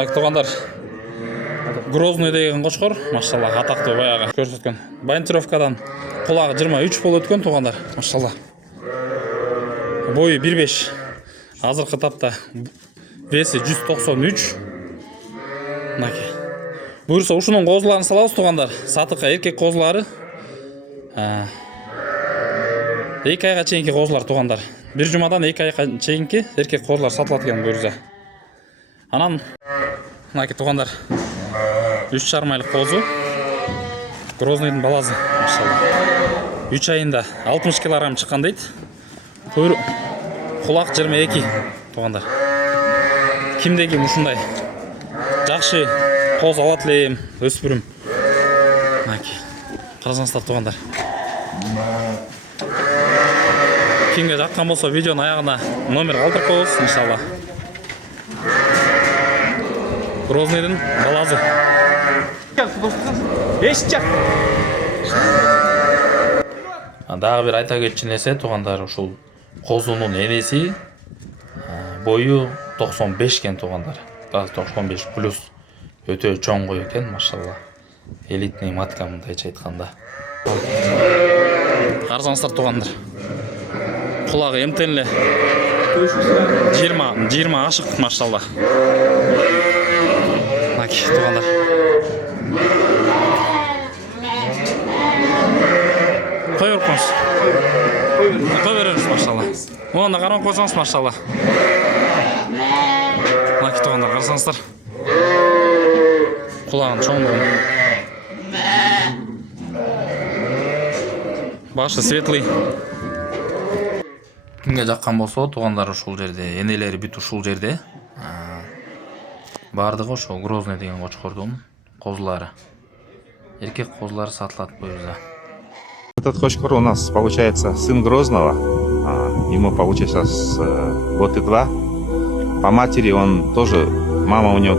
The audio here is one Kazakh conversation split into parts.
Айтқандар Грозный деген қошқар, машалла, атақты баяғы көрсеткен. Байнтировкадан құлағы 23 бол өткен туғандар, машалла. Бойы 1,5. Азырқы тапта весі 193. Наке. Бұйырса ұшының қозыларын салауыз туғандар. Сатыққа еркек қозылары. 2 айға чейінке қозылар туғандар. Bir жұмадан 2 айға чейінке еркек қозылар сатылатыген бұйырса. Анан, наке туғандар. 3,5 айлық қозу. Грознойдың балазы, машалла. 3 айында 60 килограмм шыққан дейді. Құлақ 22 туғандар. Кімдегі мұшындай? Жақшы қоз алатылейм, өспірім. Наке. Қарасаңыздар туғандар. Кімге жаққан болса видеоның аяғына номер қалдырып қойыңыз, иншалла. Грознойдың балазы. Дағы бір айта кетчү нерсе туғандар, ушул қозунун энеси бойу 95 кен туғандар. 95 плюс өтө чоң кой экен, машалла. Элитный матка мындайча айтканда. Карасаңыздар туғандар. Құлағы эмтенле 20 ашық, машалла. Наки туғандар. Қой өркіңіз. Қой береріңіз, машалла. Оғанда қаран қойсаңыз, машалла. Наки туғандар, қарасаңыздар. Құлағын чоң болын. Башы светлый. Кімге жаққан болса, туғандар ушул жерде, енелері бүт ушул жерде. Бардығы ошол Грозный деген қошқордың қозылары. Еркек қозылары сатылат бұйырса. Этот кошкар у нас получается сын Грозного. Ему получается год и 2. По матери он тоже, мама у него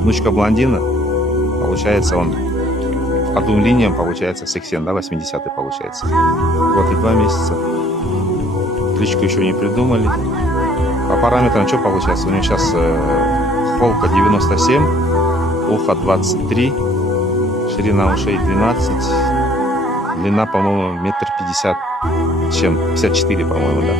внучка блондина. Получается он по 2 линиям, получается сексен, да, 80-й получается. Год и 2 месяца. Кличку еще не придумали. По параметрам что получается? У него сейчас холка 97, ухо 23, ширина ушей 12, длина, по-моему, 1,50 м, 54, по-моему, да.